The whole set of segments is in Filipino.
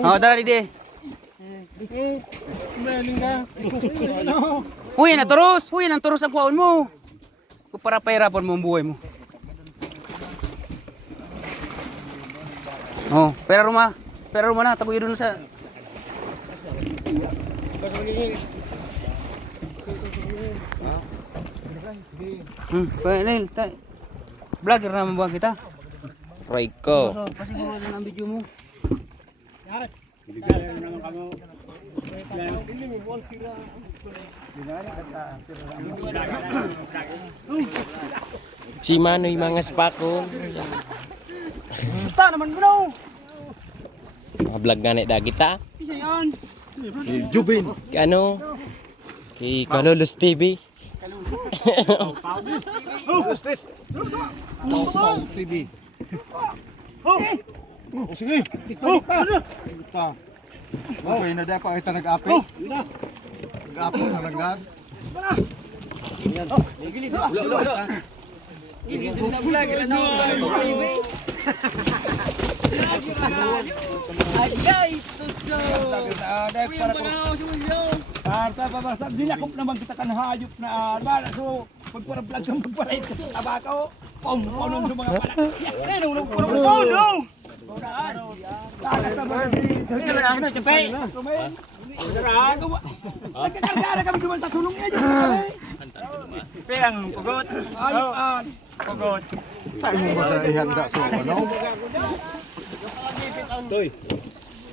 Oh, tara didi. Huy na turos, ang kuhaon mo. Para pahirapan mo ang buhay mo. Oh, pera rumah na, taguyo doon sa. Panel, vlogger naman ba kita? Raiko. Pasiguro na ang video mo. Yes. Si Manoy mga spako. Basta naman bro. Mga vlog nga na kita. Isa yan. Jubin. Ano? Kay Kalolos TV. TV. Oh, sige. Ito. Okay na dapat kita nag-api. Nag-api na langgad. Di na kung naman kita kan hayop na arman. So, pagpara-vlog kang magparait sa tabako. Pong-ponong sa mga pala. Yan, no. Nagkakargara kami duman sa sulong niya. Peng, pugot. Ayun, pugot. Saan mo ba sa ihanda so ano?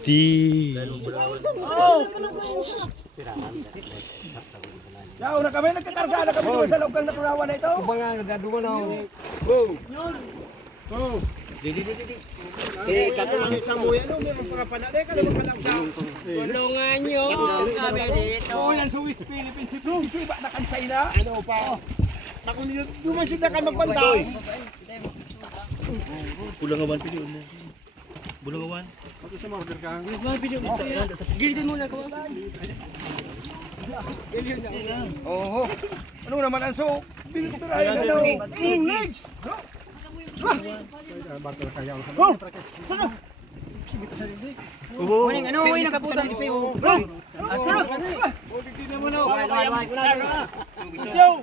Di. Yaw na kami, nagkakargara kami duman sa loob ng natulawan na ito. Mga nagaduman ako. Katulad sa muya no, may pagpapanade ka naman pala sa. Tulungan nyo kami dito. Oo, yan sa West Philippines. Sisiba na kansay na. Ano pa? Naku niyo, dumasid na kan magpantay. Bulangawan pili mo. Bulangawan. Ako sa order ka. Gilitin muna ko. Oo. Ano naman ang so? Bigyan ko tayo ano. Legs. Kuning ano, uy, nakaputan di payo.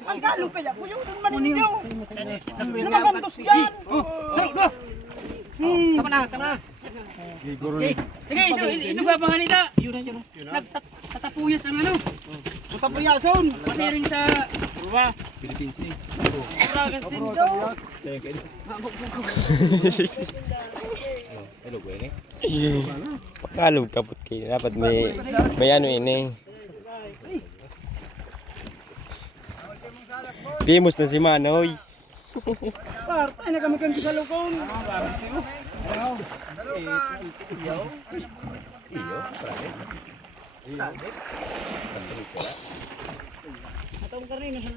Ang galo kaya ko yung man ninyo. Namakantos yan. Tama na. Sige, isuga pa ganita. Nagtatapuyas ang ano. Tapuyason. Pasiring sa Philippines. Ragan Sindo. Hello, güey. Pakalog kapot kayo. Dapat may ano ini. Famous na si Manoy. Partay na kami kan sa lukon. Atong karina sa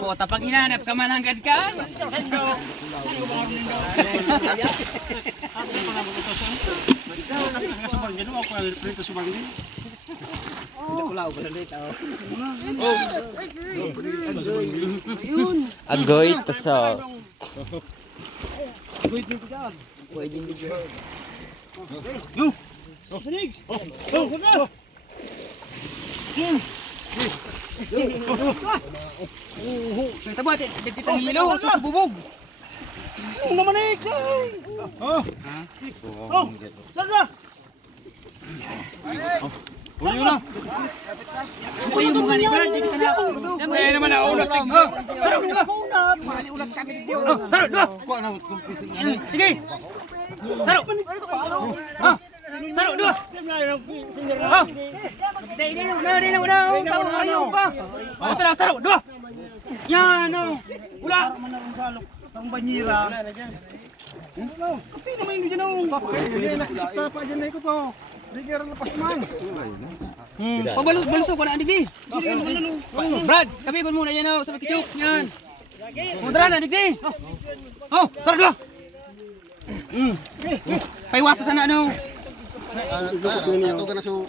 Kota pag hinanap ka man hanggang ka. Let's go. Agoy to so. Tabo ate, ditang hilo sa bubog. Ano naman eh? Oh, lala. Ulo na. Ito yung mga ni Brad, dito na ako. Ay naman na ulat. Sarap na. Mali ulat kami dito. Sarap na. Ko na kumpisin ani. Sige. Sarap. Ah. Sarap dua. Ah. Dai na. Tahu ayo pa. Ito na sarap dua. Yan no. Ula. Ang banyira. Kapi naman yung dyan. Nakisip pa dyan na ito to. Bigyan lepas man. Pabalusok ko na digdi. Brad, kami kun muna yan sa kicuk yan. Mudra na digdi. Oh, sarap dua. Paiwas sa sana ano. Ato ka na so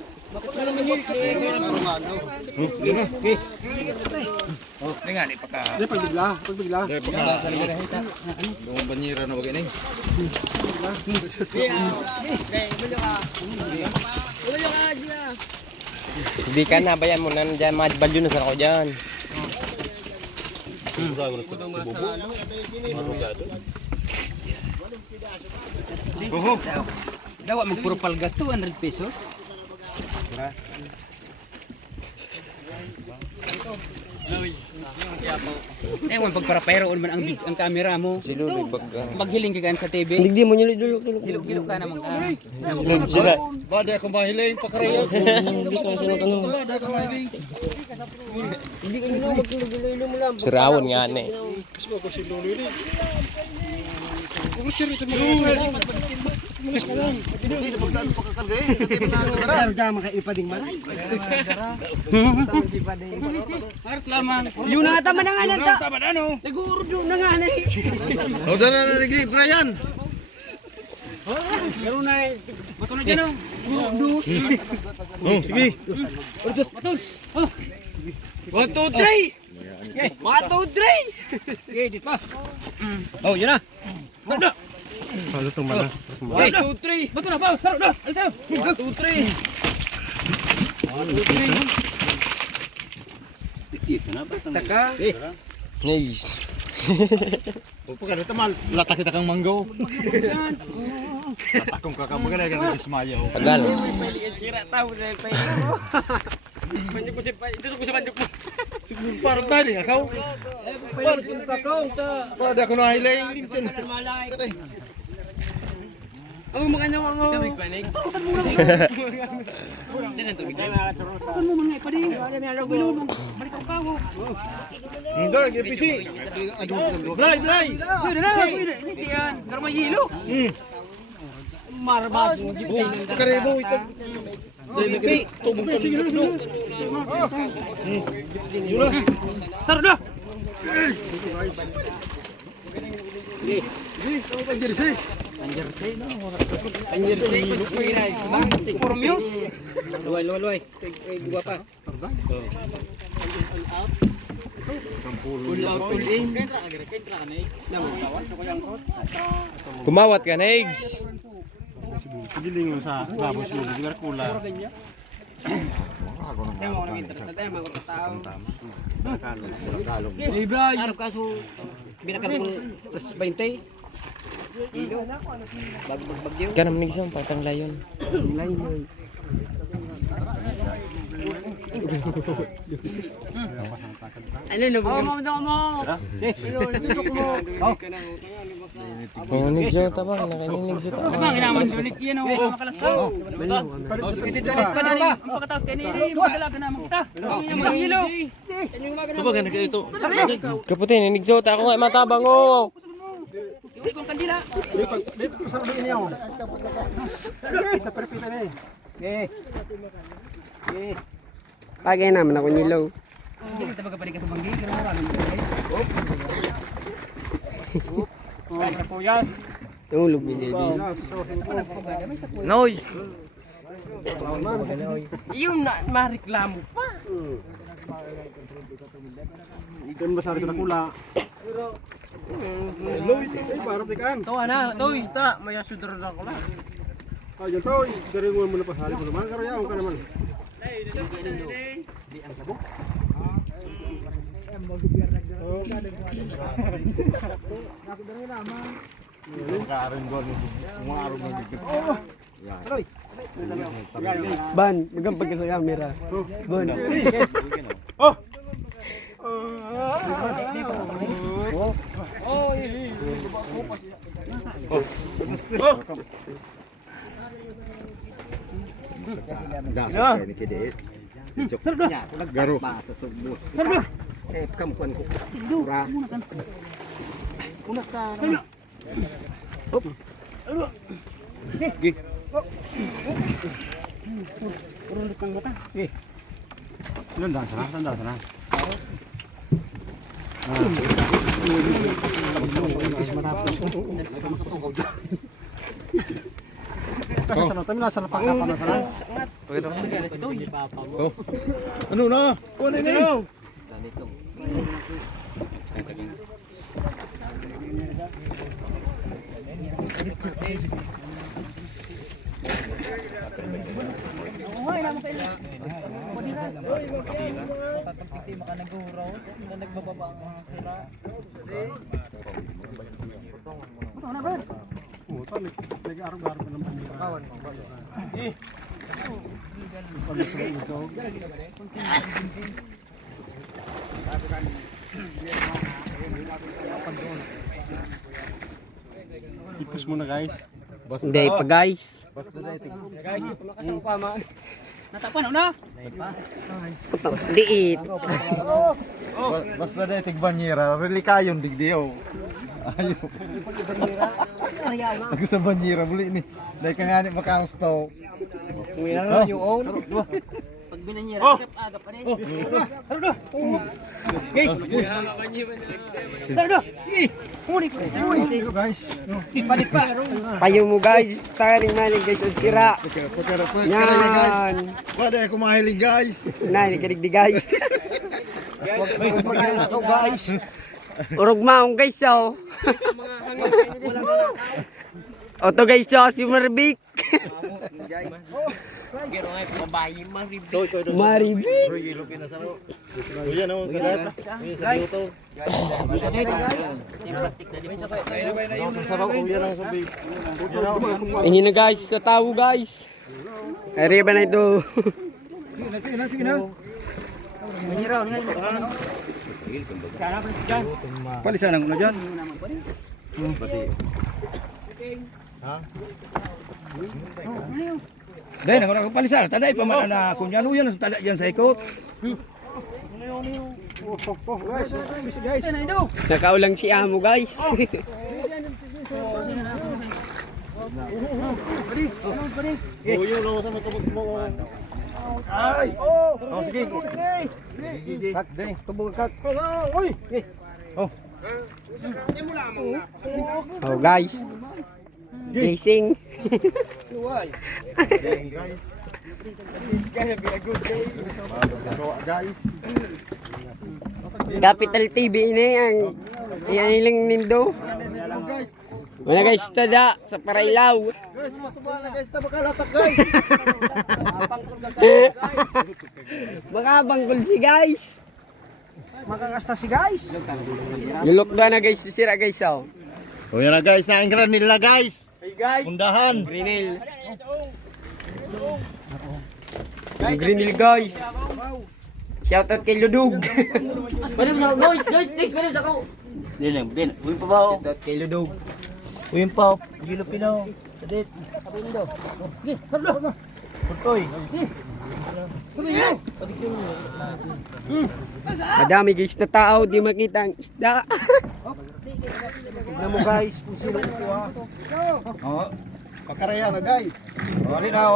Nga ni pagka. Di pagbigla. Di pagka. Doon banyera na wag ini. Hindi ka na, bayan mo na dyan, mga balyo na sa ako dyan. Oho. Dawa mo puro palgas 200 pesos. Ewan pagparapero man ang camera mo. Si Lulu, Maghiling ka kan sa TV. Hindi mo nyo dulok-dulok. Gilok-gilok ka naman ka. Sira. Bada ko mahiling pakarayot. Hindi ko sino tanong. Bada ko mahiling. Sirawon nga na eh. Harap lamang. Yun na tama na nga nanta. Tama na no. Siguro doon na nga na eh. O doon na nagli Brian. Meron na eh. Bato na dyan oh. Dus. Oh, sige. Batos. Batos. Oh. 1, 2, 3. 1, 2, 3. Okay, dito pa. Oh, yun na. Bato na. Ano tong mana? 1, 2, 3. Bato na ba? Sarap na. Alisaw. 1, 2, 3. 1, 2, 3. Taka. Nice. Upo ka na tamal. Lata kita kang manggo. Lata kong kakabagay ka na ismayo. Tagal. Sira tahu na pa. Banyak ko sa ito ko sa banyak mo. Siguro parang tayo din akaw. Parang sa kakao ta. Pada ko na hilayang limtin. Malay. Ang mga nyawa mo. Kami panig. Dinan to bigay. Saan mo mga ipadi? Wala na araw bilon. Balik ka mo. Hindi, GPC. Blay, blay. Pwede na. Ini tiyan. Garma hilo. Marbad mo dito. Karibo ito. Dahil na tubong ka ng Yula. Sar dah. Di, kamu kan jersey. Anjir sih. Bang, Formius. Luay. Dua pa. Kumawat ka na, Eggs. Pigiling mo sa labos yun, di ba kula? Libra, harap kaso binakal mo tas 20. Ilo. Bagyo. Ka naman isang patang layon. Lain. Ano na ba? Mo mo. Oh, nigso ta ba? Nakaninig sa ta. Bang inaman sulit yan oh. Makalaskaw. Padali ba? Ang pagkataos kay ni magdalaga na kita. Ang hilo. Diba ka na kayo ito? Kaputi, nigso ta ako nga matabang oh. Yuri kong kandila. Pagay naman ako nilaw. Hindi kita magkapali ka sa banggi. Kaya maraming bagay. Tulog ni JD. Noy. Yung mareklamo pa. Ikan besar kena kula. Loy, parang ikan. Tawa na, toy, ta, maya sudro na ko lang. Ayan toy, dari mo muna pasali ko naman. Karaya ka naman. Ban, magampag ka sa camera. Ban. Oh! Garo. Kampuan ko. Pura. Tanda sana. Kasi sa natin nasa napakapan na sana. Ano na? Kuha na ni. Ipos muna guys. Hindi pa guys. Basta dating. Natapan na. Liit. Basta dating banyera. Rili kayon digdiyo. Ayo. Ako sa banyera muli ni. Dahil ka nga ni makamusto. Yung own. Pag binanyera, agap pa rin. Uy, guys. Payo mo guys. Taring maling guys. Ang sira. Karaya guys. Yan. Wala ako mahilig guys. Nay, nakadigdi guys. Ako guys. Urog maong guys oh. Oto guys oh, si Maribik. Maribik. Yan ako kadat. Ini na guys, sa tao guys. Ari ba na ito? Sige na. Palisan ang ulo dyan. Dahil nang palisan, taday pa man na kunyano yan, tada dyan sa ikot. Guys, Nakaulang si Amo guys. Ay! Oh, sige. Kat, deh. Tubog kat. Oy! Oh. Oh guys. Racing. Guys. Capital TV ini ang yan ilang nindo. Guys. Wala guys tada sa Parailaw. Guys, matuba na guys, tabakalatak guys. Makabangkol si guys. Makakasta si guys. Lulok na guys sira guys oh. O yan na guys, naingran nila guys. Hey guys. Undahan. Greenhill. Greenhill guys. Shoutout kay Ludog. Pwede sa guys, next pwede sa ako. Din. Uy pa ba? Shoutout kay Ludog. Uy pa. Gilo Pino. Kadit. Putoy. Madami guys na tao di makita ang isda. Tignan mo guys, kung sino ito ha. Oo. Pakaraya na guys. Wali na.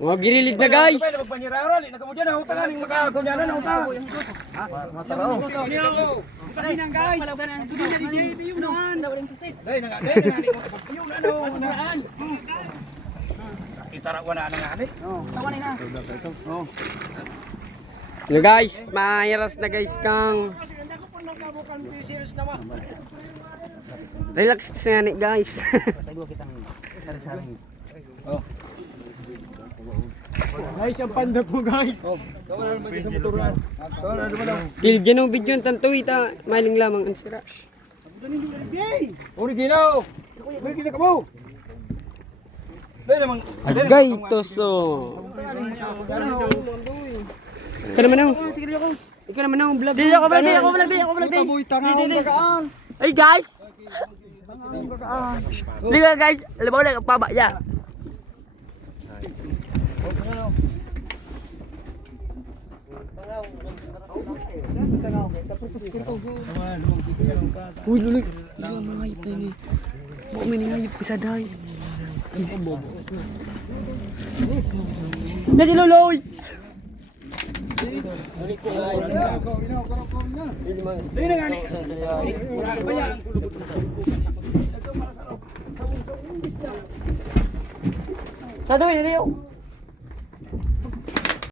Mga girilid na guys. Pagpanyarara, na kamo dyan, hutangan yung makakunyanan na huta. Matarao. Kasi nang guys. Dahil na nga, yung ano. Itarawa na nga ni. Tawanin na. Yo guys, mahiras na guys kang. Relax sa ni guys. Guys, ang pandak mo guys. Kiljan ang video ng tanto ita, maling lamang ang sira. Original. Original kamo. Dahil namang. Agay toso. Ikaw naman ang. Ikaw naman ang vlog. Di ako vlog. Taboy tangaw. Hey guys. Liga guys, alam mo lang ang paba niya. Uy, lulik. Liga mga hayop na ini. Baka may nangayop ka sa dahi. Na si Loloy! Dahil na nga ni. Sa doy, na niyo.